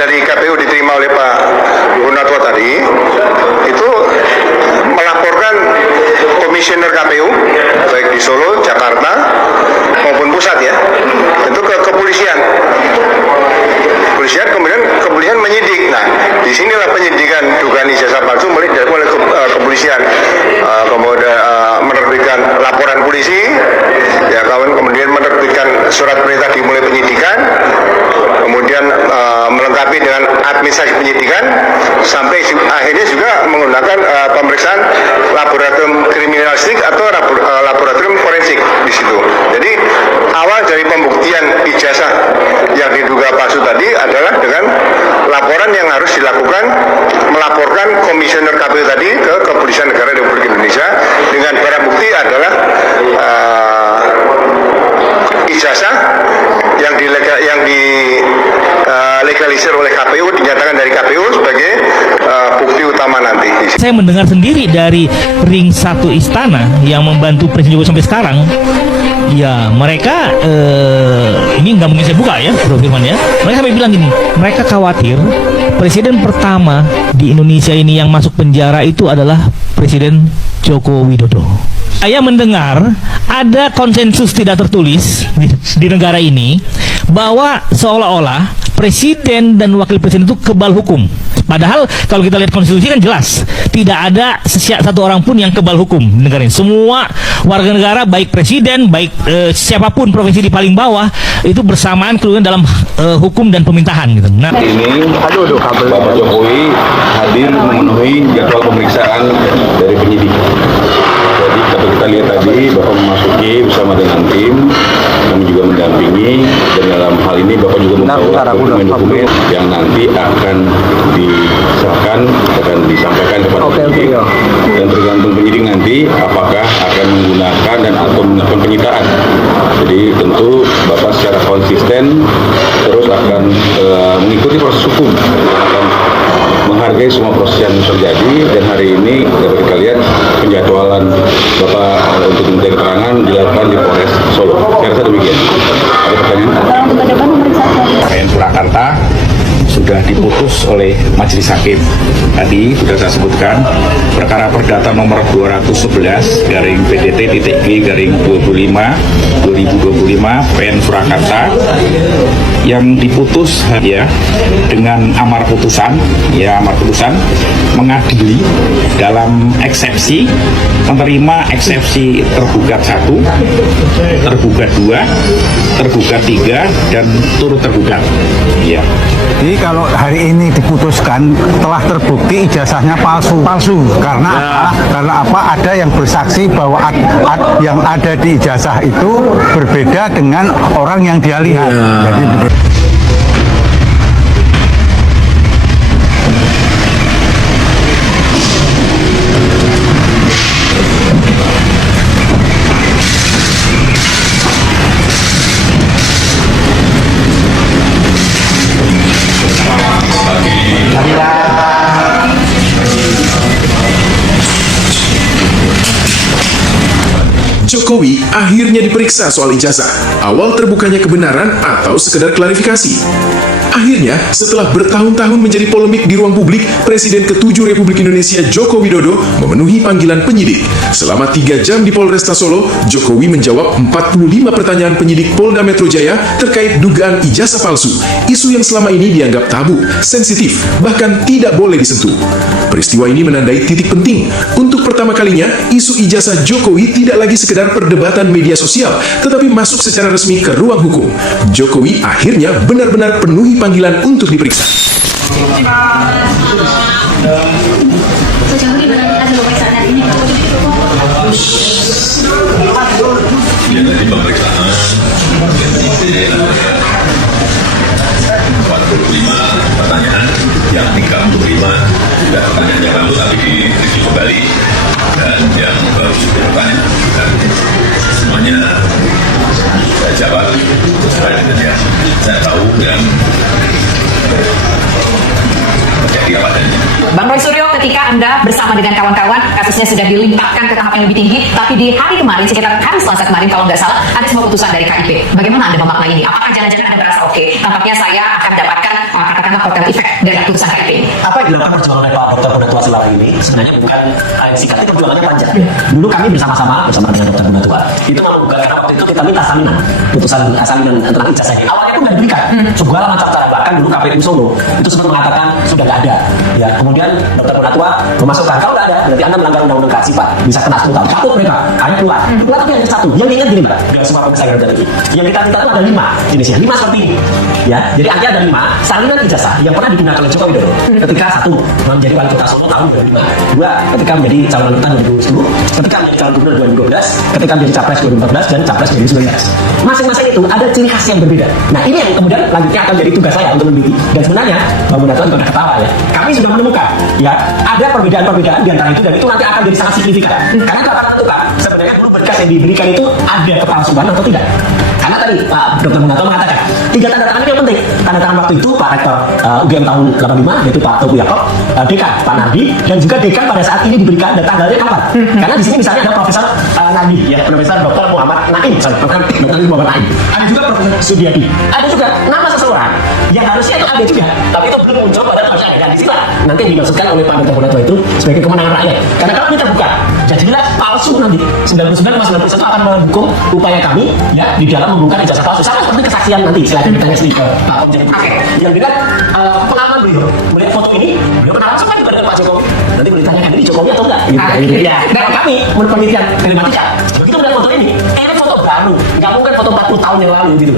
dari KPU diterima oleh Pak Gunarto tadi itu melaporkan komisioner KPU baik di Solo, Jakarta maupun pusat ya, itu ke kepolisian. Kemudian kepolisian menyidik. Nah, disinilah penyidikan dugaan ijazah palsu mulai dilakukan oleh kepolisian. Kemudian menerbitkan laporan polisi, ya kemudian menerbitkan surat perintah dimulai penyidikan, kemudian melengkapi dengan administrasi penyidikan, sampai akhirnya juga menggunakan pemeriksaan laboratorium kriminalistik atau laboratorium forensik di situ. Jadi awal dari pembuktian ijazah yang diduga palsu tadi adalah dengan laporan yang harus dilakukan, melaporkan komisioner KPU tadi ke Kepolisian Negara Republik Indonesia dengan barang bukti adalah ijazah yang dilegalisir oleh KPU, dinyatakan dari KPU sebagai bukti utama nanti. Saya mendengar sendiri dari Ring 1 Istana yang membantu Presiden Jokowi sampai sekarang. Ya, mereka ini nggak mungkin saya buka ya, Bro Firman ya. Mereka sampai bilang gini, mereka khawatir presiden pertama di Indonesia ini yang masuk penjara itu adalah Presiden Joko Widodo. Saya mendengar ada konsensus tidak tertulis di negara ini bahwa seolah-olah presiden dan wakil presiden itu kebal hukum. Padahal kalau kita lihat konstitusi kan jelas tidak ada satu orang pun yang kebal hukum di negara ini. Semua warga negara, baik presiden, baik siapapun profesi di paling bawah itu bersamaan kemudian dalam hukum dan pemerintahan gitu. Nah, ini Bapak Jokowi hadir memenuhi jadwal pemeriksaan dari penyidik. Jadi kalau kita lihat tadi Bapak memasuki bersama dengan tim, kami juga mendampingi, dan dalam hal ini Bapak juga membawa dokumen-dokumen yang nanti akan disahkan, akan disampaikan kepada penyidik, dan tergantung penyidik nanti apakah akan menggunakan dan atau melakukan penyitaan. Jadi tentu Bapak secara konsisten terus akan mengikuti proses hukum, akan menghargai semua proses yang terjadi, dan hari ini dapat kita lihat penjadwalan Bapak untuk diminta keterangan dilakukan di Polres Solo. Saya rasa demikian. Ada pertanyaan? PN Surakarta sudah diputus oleh Majelis Hakim. Tadi sudah saya sebutkan perkara perdata nomor 211 garing PDT.G/25 2025 PN Surakarta yang diputus ya dengan amar putusan mengadili dalam eksepsi, menerima eksepsi tergugat 1, tergugat 2, tergugat 3, dan turut tergugat ya. Jadi kalau hari ini diputuskan telah terbukti ijazahnya palsu karena apa? Ada yang bersaksi bahwa yang ada di ijazah itu berbeda dengan orang yang dia lihat. Jadi Jokowi akhirnya diperiksa soal ijazah. Awal terbukanya kebenaran atau sekedar klarifikasi. Akhirnya, setelah bertahun-tahun menjadi polemik di ruang publik, Presiden ke-7 Republik Indonesia Joko Widodo memenuhi panggilan penyidik. Selama 3 jam di Polresta Solo, Jokowi menjawab 45 pertanyaan penyidik Polda Metro Jaya terkait dugaan ijazah palsu, isu yang selama ini dianggap tabu, sensitif, bahkan tidak boleh disentuh. Peristiwa ini menandai titik penting. Untuk pertama kalinya, isu ijazah Jokowi tidak lagi sekedar perdebatan media sosial, tetapi masuk secara resmi ke ruang hukum. Jokowi akhirnya benar-benar penuhi panggilan untuk diperiksa. Ya, tadi pemeriksaan penyidik 45 pertanyaan, yang 35 sudah pertanyaan yang lalu tapi direview kembali, dan yang baru 10 pertanyaan dan semuanya saya jawab sesuai dengan yang saya tahu dan menjadi apa adanya. Bang Roy Suryo, ketika Anda bersama dengan kawan-kawan, kasusnya sudah dilimpahkan ke tahap yang lebih tinggi, tapi di hari kemarin, sekitar hari Selasa kemarin kalau nggak salah, ada sebuah keputusan dari KIP. Bagaimana Anda memaknai ini? Apakah jangan-jangan Anda merasa oke? Tampaknya saya akan dapatkan katakanlah kotel efek dari keputusan KIP ini. Apa yang dilakukan perjuangan oleh Pak Dr. Punatua selama ini sebenarnya bukan hal yang singkat, itu perjuangannya panjang. Dulu kami bersama-sama dengan Dr. Punatua itu menggugat, karena waktu itu kita minta salinan putusan salinan tentang ijazah ini. Awalnya itu nggak diberikan, segala macam cara, bahkan dulu KPU Solo itu sempat mengatakan sudah nggak ada. Ya kemudian Dr. Punatua memasukkan, kalau nggak ada berarti Anda melanggar undang-undang KASI Pak, bisa kena 10 tahun. Satu mereka, hanya keluar. Keluar tapi hanya satu. Yang diingat gini Pak, biar semua pemirsa yang tadi. Yang kita minta itu ada 5 jenisnya, 5 seperti ini. Ya, jadi artinya ada 5 salinan ijazah yang pernah digunakan oleh Joko Widodo ketika 1 menjadi wali kota Solo tahun 2005, 2 ketika menjadi calon wali kota 2010, ketika menjadi calon gubernur 2012, ketika menjadi capres 2014 dan capres 2019. Masing-masing itu ada ciri khas yang berbeda. Nah ini yang kemudian lanjutnya akan jadi tugas saya untuk meneliti. Dan sebenarnya Mbak Munaswan pada ketawa ya, kami sudah menemukan ya ada perbedaan-perbedaan di antara itu, dan itu nanti akan jadi sangat signifikan. Karena itu akan menentukan sebenarnya berkas yang diberikan itu ada kepalsuan atau tidak. Karena tadi Pak Dr. Munaswan mengatakan 3 tanda tangan ini yang penting. Tanda tangan waktu itu Pak Rektor UGM tahun 85 yaitu Pak Tobu Yakob, Dekan Pak Nardi, dan juga Dekan pada saat ini diberikan dan tanggalnya kapan. Karena di sini misalnya ada Profesor Nardi, ya Profesor Dr. Muhammad Naim, bukan Dr. Muhammad Naim. Ada juga Profesor Sudiati. Ada juga nama seseorang yang harusnya itu ada juga, tapi itu belum muncul pada harusnya ada. Dan di situ nanti dimaksudkan oleh Pak Dr. Punatua itu sebagai kemenangan rakyat. Karena kalau ini terbuka, jadilah palsu nanti. 99,9% akan mendukung upaya kami ya di dalam membongkar ijazah palsu. Sama seperti kesaksian nanti, silakan ditanya sendiri ke Pak Komjen. Yang dengan pengalaman beliau melihat foto ini, beliau kenal sama juga dengan Pak Jokowi. Nanti boleh ditanyakan ini Jokowi atau enggak? Gitu. Ya. Dan kami menurut penelitian telematika, begitu melihat foto ini foto baru, nggak mungkin foto 40 tahun yang lalu gitu.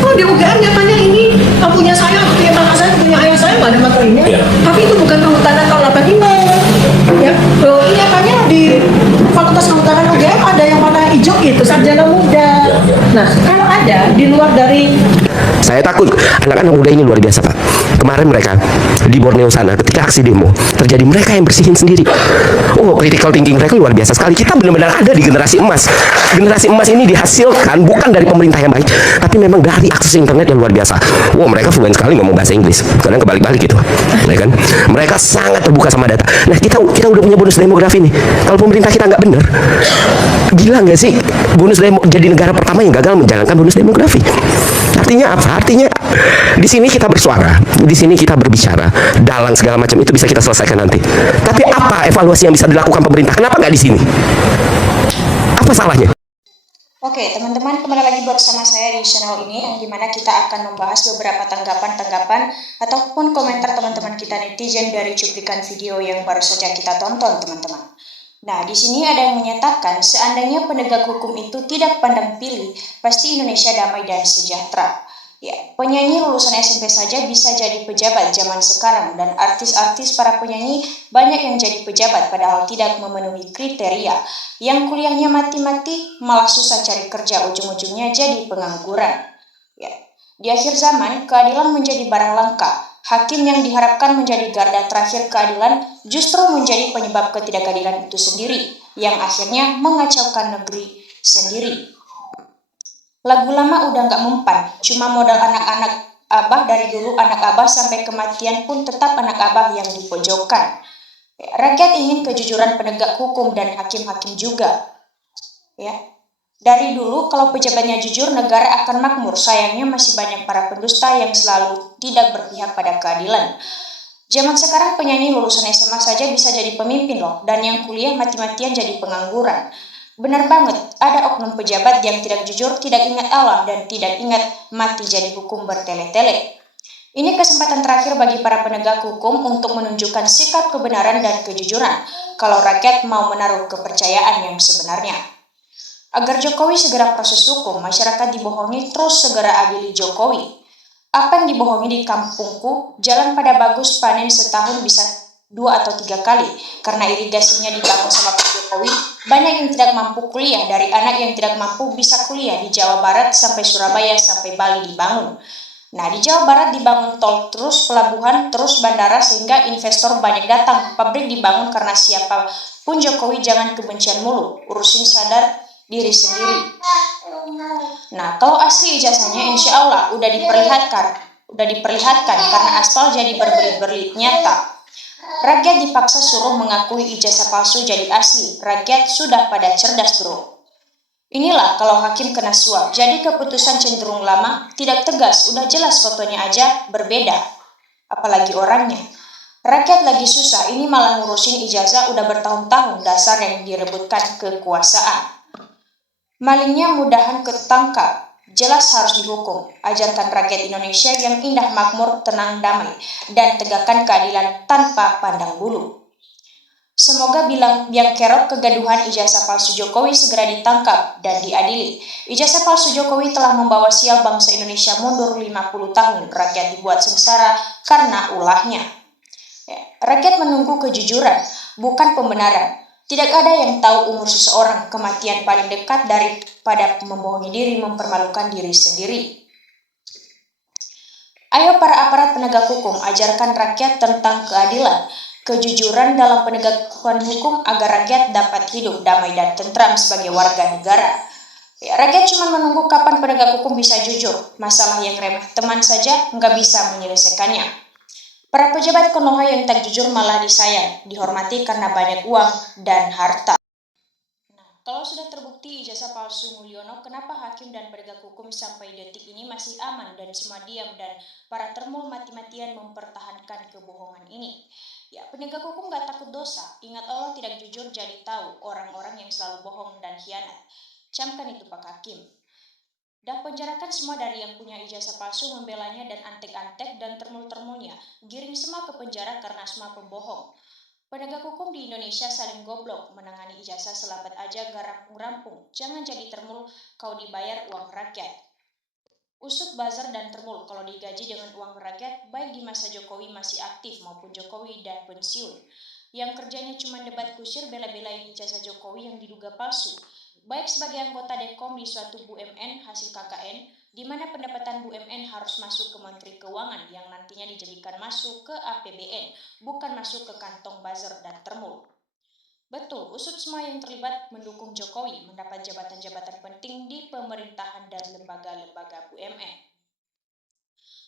Oh di UGM nyatanya ini punya saya, punya kakak saya, punya ayah saya nggak ada materinya. Tapi itu bukan kehutanan tahun 85. Ya, ini nyatanya di Fakultas Kehutanan UGM ada yang warna hijau gitu, sarjana muda. Nah kalau ada di luar dari, saya takut anak-anak muda ini luar biasa Pak. Kemarin mereka di Borneo sana ketika aksi demo terjadi, mereka yang bersihin sendiri. Oh, critical thinking mereka luar biasa sekali. Kita benar-benar ada di generasi emas. Generasi emas ini dihasilkan bukan dari pemerintah yang baik, tapi memang dari akses internet yang luar biasa. Wow, mereka fluent sekali ngomong bahasa Inggris. Kadang kebalik-balik gitu, ya kan? Mereka sangat terbuka sama data. Nah, kita udah punya bonus demografi nih. Kalau pemerintah kita nggak benar, gila nggak sih? Jadi negara pertama yang gagal menjalankan bonus demografi. Artinya apa? Artinya di sini kita bersuara, di sini kita berbicara, dalang segala macam itu bisa kita selesaikan nanti. Tapi apa evaluasi yang bisa dilakukan pemerintah? Kenapa nggak di sini? Apa salahnya? Oke, teman-teman, kembali lagi bersama saya di channel ini, yang dimana kita akan membahas beberapa tanggapan-tanggapan ataupun komentar teman-teman kita netizen dari cuplikan video yang baru saja kita tonton, teman-teman. Nah, di sini ada yang menyatakan seandainya penegak hukum itu tidak pandang pilih, pasti Indonesia damai dan sejahtera. Ya, penyanyi lulusan SMP saja bisa jadi pejabat zaman sekarang, dan artis-artis para penyanyi banyak yang jadi pejabat padahal tidak memenuhi kriteria. Yang kuliahnya mati-mati malah susah cari kerja, ujung-ujungnya jadi pengangguran. Ya, di akhir zaman keadilan menjadi barang langka. Hakim yang diharapkan menjadi garda terakhir keadilan justru menjadi penyebab ketidakadilan itu sendiri, yang akhirnya mengacaukan negeri sendiri. Lagu lama udah nggak mempan, cuma modal anak-anak abah dari dulu, anak abah sampai kematian pun tetap anak abah yang dipojokkan. Rakyat ingin kejujuran penegak hukum dan hakim-hakim juga. Ya, dari dulu kalau pejabatnya jujur, negara akan makmur. Sayangnya masih banyak para pendusta yang selalu tidak berpihak pada keadilan. Zaman sekarang penyanyi lulusan SMA saja bisa jadi pemimpin loh, dan yang kuliah mati-matian jadi pengangguran. Benar banget, ada oknum pejabat yang tidak jujur, tidak ingat Allah, dan tidak ingat mati jadi hukum bertele-tele. Ini kesempatan terakhir bagi para penegak hukum untuk menunjukkan sikap kebenaran dan kejujuran, kalau rakyat mau menaruh kepercayaan yang sebenarnya. Agar Jokowi segera proses hukum, masyarakat dibohongi, terus segera adili Jokowi. Apa yang dibohongi di kampungku, jalan pada bagus, panen setahun bisa 2 atau 3 kali, karena irigasinya dibangun sama Pak Jokowi. Banyak yang tidak mampu kuliah, dari anak yang tidak mampu bisa kuliah di Jawa Barat sampai Surabaya sampai Bali dibangun. Nah, di Jawa Barat dibangun tol terus, pelabuhan terus, bandara, sehingga investor banyak datang. Pabrik dibangun karena siapapun Jokowi jangan kebencian mulu, urusin sadar diri sendiri. Nah, kalau asli ijazahnya insya Allah udah diperlihatkan karena aspal jadi berbelit-belit nyata. Rakyat dipaksa suruh mengakui ijazah palsu jadi asli. Rakyat sudah pada cerdas, bro. Inilah kalau hakim kena suap. Jadi keputusan cenderung lama, tidak tegas, udah jelas fotonya aja berbeda. Apalagi orangnya. Rakyat lagi susah, ini malah ngurusin ijazah udah bertahun-tahun, dasar yang direbutkan kekuasaan. Malingnya mudahan ketangkap, jelas harus dihukum. Ajarkan rakyat Indonesia yang indah makmur, tenang damai, dan tegakkan keadilan tanpa pandang bulu. Semoga biang kerok kegaduhan ijazah palsu Jokowi segera ditangkap dan diadili. Ijazah palsu Jokowi telah membawa sial bangsa Indonesia mundur 50 tahun. Rakyat dibuat sengsara karena ulahnya. Rakyat menunggu kejujuran, bukan pembenaran. Tidak ada yang tahu umur seseorang. Kematian paling dekat daripada membohongi diri, mempermalukan diri sendiri. Ayo para aparat penegak hukum, ajarkan rakyat tentang keadilan, kejujuran dalam penegakan hukum agar rakyat dapat hidup damai dan tentram sebagai warga negara. Rakyat cuma menunggu kapan penegak hukum bisa jujur. Masalah yang remeh teman saja nggak bisa menyelesaikannya. Para pejabat Konoha yang tak jujur malah disayang, dihormati karena banyak uang dan harta. Kalau sudah terbukti ijazah palsu Mulyono, kenapa hakim dan penegak hukum sampai detik ini masih aman dan semua diam dan para termul mati-matian mempertahankan kebohongan ini? Ya, penegak hukum gak takut dosa. Ingat Allah tidak jujur, jadi tahu orang-orang yang selalu bohong dan khianat. Camkan itu Pak Hakim. Dah penjarakan semua dari yang punya ijazah palsu, membelanya dan antek-antek dan termul-termulnya. Giring semua ke penjara karena semua pembohong. Penegak hukum di Indonesia saling goblok, menangani ijazah selambat aja gak rampung-rampung. Jangan jadi termul, kau dibayar uang rakyat. Usut buzzer dan termul kalau digaji dengan uang rakyat, baik di masa Jokowi masih aktif maupun Jokowi dan pensiun. Yang kerjanya cuma debat kusir bela-belain ijazah Jokowi yang diduga palsu. Baik sebagai anggota Dekom di suatu BUMN hasil KKN, di mana pendapatan BUMN harus masuk ke Menteri Keuangan yang nantinya dijadikan masuk ke APBN, bukan masuk ke kantong buzzer dan termul. Betul, usut semua yang terlibat mendukung Jokowi mendapat jabatan-jabatan penting di pemerintahan dan lembaga-lembaga BUMN.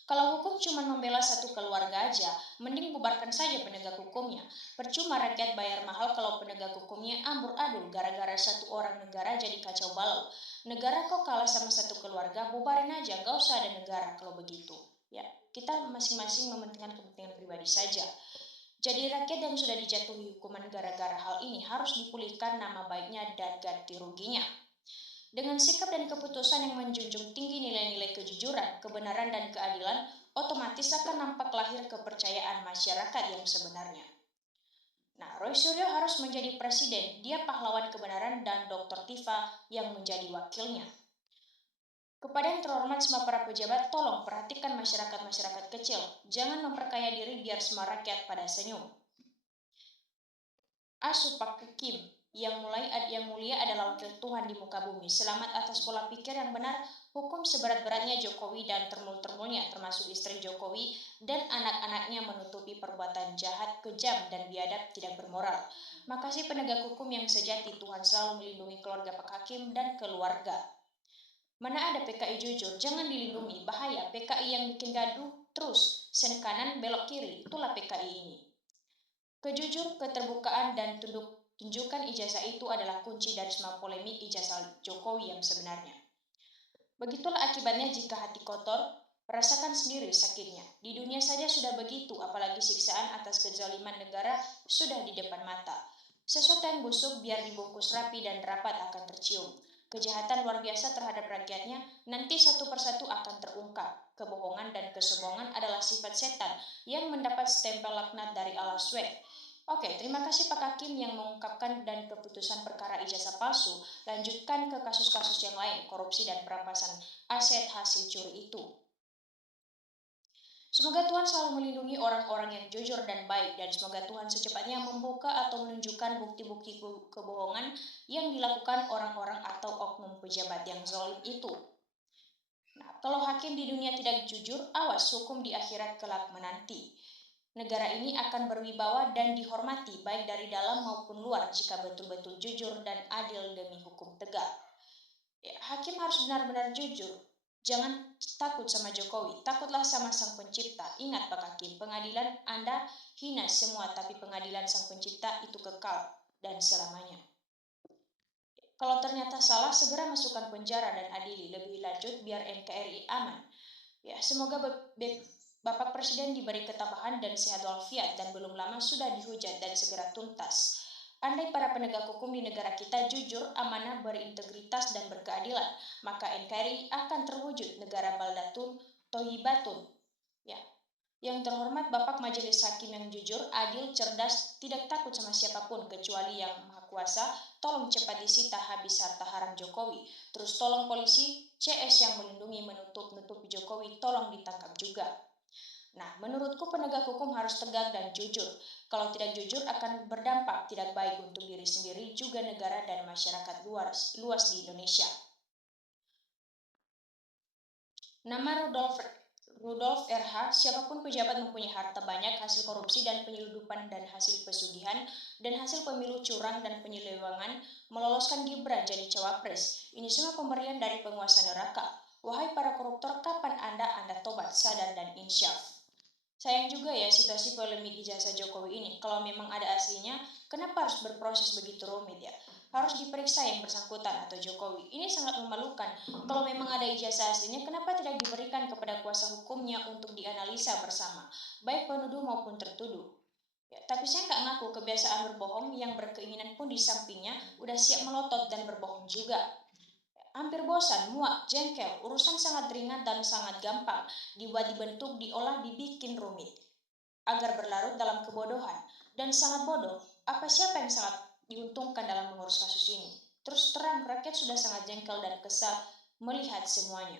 Kalau hukum cuma membela satu keluarga aja, mending bubarkan saja penegak hukumnya. Percuma rakyat bayar mahal kalau penegak hukumnya ambur-adul gara-gara satu orang negara jadi kacau balau. Negara kok kalah sama satu keluarga, bubarin aja, gak usah ada negara kalau begitu. Ya, kita masing-masing mementingkan kepentingan pribadi saja. Jadi rakyat yang sudah dijatuhi hukuman gara-gara hal ini harus dipulihkan nama baiknya dan ganti ruginya. Dengan sikap dan keputusan yang menjunjung tinggi nilai-nilai kejujuran, kebenaran, dan keadilan, otomatis akan nampak lahir kepercayaan masyarakat yang sebenarnya. Nah, Roy Suryo harus menjadi presiden, dia pahlawan kebenaran dan Dr. Tifa yang menjadi wakilnya. Kepada yang terhormat semua para pejabat, tolong perhatikan masyarakat-masyarakat kecil. Jangan memperkaya diri biar semua rakyat pada senyum. Asu Pak Hakim, yang mulia adalah wakil Tuhan di muka bumi. Selamat atas pola pikir yang benar, hukum seberat-beratnya Jokowi dan termul-termulnya, termasuk istri Jokowi dan anak-anaknya menutupi perbuatan jahat, kejam, dan biadab tidak bermoral. Makasih penegak hukum yang sejati, Tuhan selalu melindungi keluarga Pak Hakim dan keluarga. Mana ada PKI jujur, jangan dilindungi, bahaya. PKI yang bikin gaduh terus, sen kanan belok kiri, itulah PKI ini. Kejujur, keterbukaan, dan tunjukkan ijazah itu adalah kunci dari semua polemik ijazah Jokowi yang sebenarnya. Begitulah akibatnya jika hati kotor, rasakan sendiri sakitnya. Di dunia saja sudah begitu, apalagi siksaan atas kezaliman negara sudah di depan mata. Sesuatu yang busuk biar dibungkus rapi dan rapat akan tercium. Kejahatan luar biasa terhadap rakyatnya nanti satu persatu akan terungkap. Kebohongan dan kesombongan adalah sifat setan yang mendapat stempel laknat dari Allah SWT. Oke, terima kasih Pak Hakim yang mengungkapkan dan keputusan perkara ijazah palsu. Lanjutkan ke kasus-kasus yang lain, korupsi dan perampasan aset hasil curi itu. Semoga Tuhan selalu melindungi orang-orang yang jujur dan baik, dan semoga Tuhan secepatnya membuka atau menunjukkan bukti-bukti kebohongan yang dilakukan orang-orang atau oknum pejabat yang zalim itu. Nah, kalau hakim di dunia tidak jujur, awas hukum di akhirat kelak menanti. Negara ini akan berwibawa dan dihormati baik dari dalam maupun luar jika betul-betul jujur dan adil demi hukum tegak. Ya, hakim harus benar-benar jujur. Jangan takut sama Jokowi, takutlah sama Sang Pencipta. Ingat Pak Hakim, pengadilan Anda hina semua, tapi pengadilan Sang Pencipta itu kekal dan selamanya. Kalau ternyata salah, segera masukkan penjara dan adili lebih lanjut biar NKRI aman. Ya, semoga Bapak Presiden diberi ketabahan dan sehat walafiat dan belum lama sudah dihujat dan segera tuntas. Andai para penegak hukum di negara kita jujur, amanah, berintegritas, dan berkeadilan, maka NKRI akan terwujud negara baldatun, toyibatun. Ya. Yang terhormat Bapak Majelis Hakim yang jujur, adil, cerdas, tidak takut sama siapapun kecuali yang Maha Kuasa, tolong cepat disita habis harta haram Jokowi. Terus tolong polisi, CS yang melindungi menutup-nutupi Jokowi, tolong ditangkap juga. Nah, menurutku penegak hukum harus tegak dan jujur. Kalau tidak jujur akan berdampak tidak baik untuk diri sendiri, juga negara dan masyarakat luas di Indonesia. Nama Rudolf RH, siapapun pejabat mempunyai harta banyak, hasil korupsi dan penyeludupan dan hasil pesugihan, dan hasil pemilu curang dan penyelewengan, meloloskan Gibran jadi cawapres. Ini semua pemberian dari penguasa neraka. Wahai para koruptor, kapan Anda tobat, sadar, dan insyaf? Sayang juga ya situasi polemik ijazah Jokowi ini. Kalau memang ada aslinya, kenapa harus berproses begitu rumit ya? Harus diperiksa yang bersangkutan atau Jokowi. Ini sangat memalukan. Kalau memang ada ijazah aslinya, kenapa tidak diberikan kepada kuasa hukumnya untuk dianalisa bersama, baik penuduh maupun tertuduh? Ya, tapi saya nggak ngaku kebiasaan berbohong yang berkeinginan pun di sampingnya udah siap melotot dan berbohong juga. Hampir bosan, muak, jengkel, urusan sangat ringan dan sangat gampang, dibuat, dibentuk, diolah, dibikin rumit, agar berlarut dalam kebodohan, dan sangat bodoh. Siapa yang sangat diuntungkan dalam mengurus kasus ini? Terus terang, rakyat sudah sangat jengkel dan kesal melihat semuanya.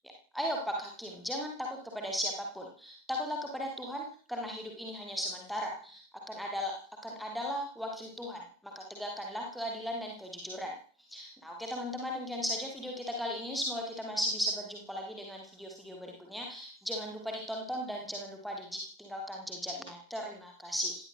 Ya, ayo Pak Hakim, jangan takut kepada siapapun, takutlah kepada Tuhan, karena hidup ini hanya sementara, akan adalah wakil Tuhan, maka tegakkanlah keadilan dan kejujuran. Nah, oke teman-teman, demikian saja video kita kali ini. Semoga kita masih bisa berjumpa lagi dengan video-video berikutnya. Jangan lupa ditonton dan jangan lupa ditinggalkan jejaknya. Terima kasih.